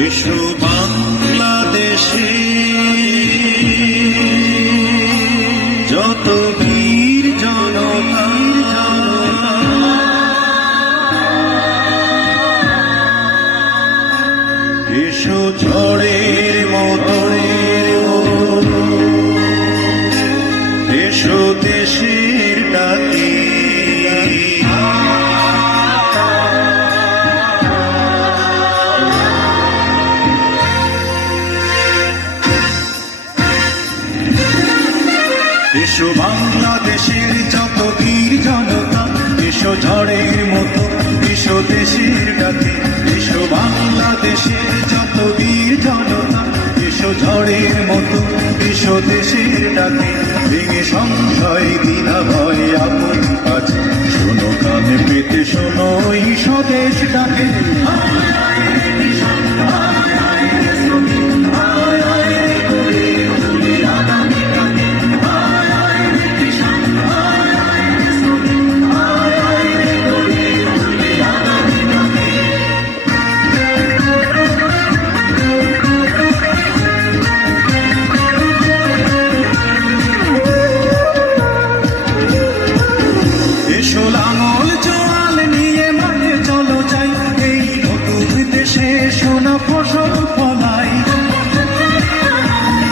এসো বাংলাদেশে যত বীর জনতা, এসো ঝড়ের মতো, এসো দেশের ডাকে, এসো বাংলাদেশের যত বীর জনতা, এসো ঝড়ের মতো, এসো দেশের ডাকে, এসো বাংলাদেশের যত বীর জনতা, এসো ঝড়ের মতো, এসো দেশের ডাকে, ভেঙে সংশয় দ্বিধা ভয় আপন কাছে, শোনো কানে পেতে শোনো এই স্বদেশ ডাকে। এসো লাঙল জোয়াল নিয়ে মাঠে চলো যাই, এই নতুন দেশে সোনা ফসল ফলাই।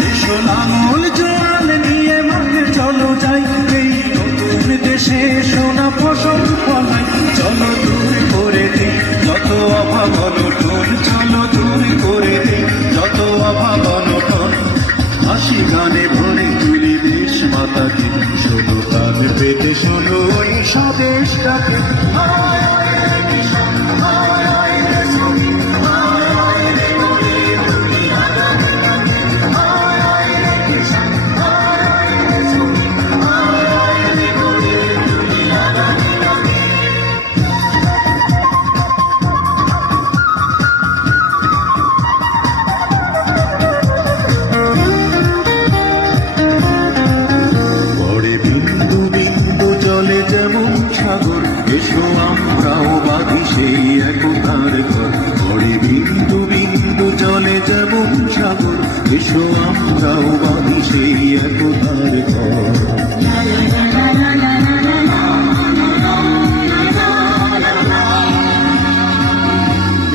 এসো লাঙল জোয়াল নিয়ে মাঠে চলো যাই, এই নতুন দেশে সোনা ফসল ফলাই। চলো দূর করে দে যত অভাব অনটন, চলো দূর করে দে যত অভাব অনটন, হাসি গানে ভরে তুলি দেশ মাতাকে, শোনো কান পেতে শোনো এই স্বদেশ ডাকে। এসো আমরাও বাঁধি সেই একতার ঘর, ঘরে বিন্দু বিন্দু জলে যেমন সাগর, এসো আমরাও বাঁধি সেই একতার ঘর।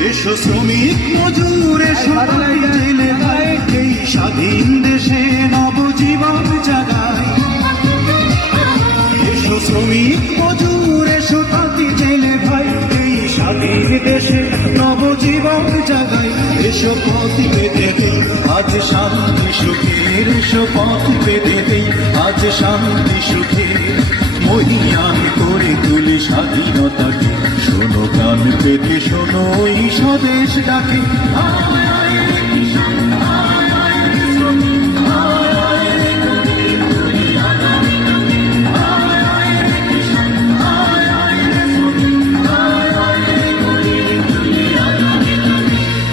এসো শ্রমিক মজুর, এসো জেলে ভাই, এই স্বাধীন দেশে নবজীবন জাগায়। এসো শ্রমিক মজুর, এসো তাঁতি জেলে ভাই, এই স্বাধীন দেশে নবজীবন জাগায়। এসো পথ বেঁধে দেই আজ শান্তি সুখের, এসো পথ বেঁধে দেই আজ শান্তি সুখের, মহিয়ান করে তুলি স্বাধীনতাকে, শোনো কান পেতে শোনো এই স্বদেশ ডাকে।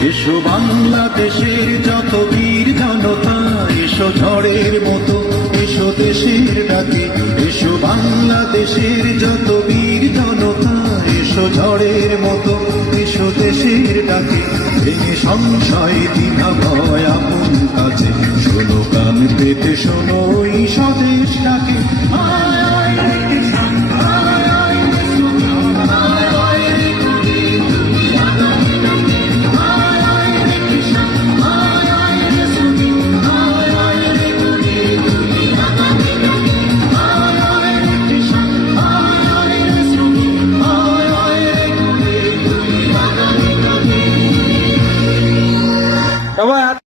এসো বাংলাদেশের যত বীর জনতা, এসো ঝড়ের মতো, এসো দেশের ডাকে, এসো বাংলাদেশের যত বীর জনতা, এসো ঝড়ের মতো, এসো দেশের ডাকে, ভেঙে সংশয় দ্বিধা ভয় আপন কাছে, শোনো কান পেতে শোনো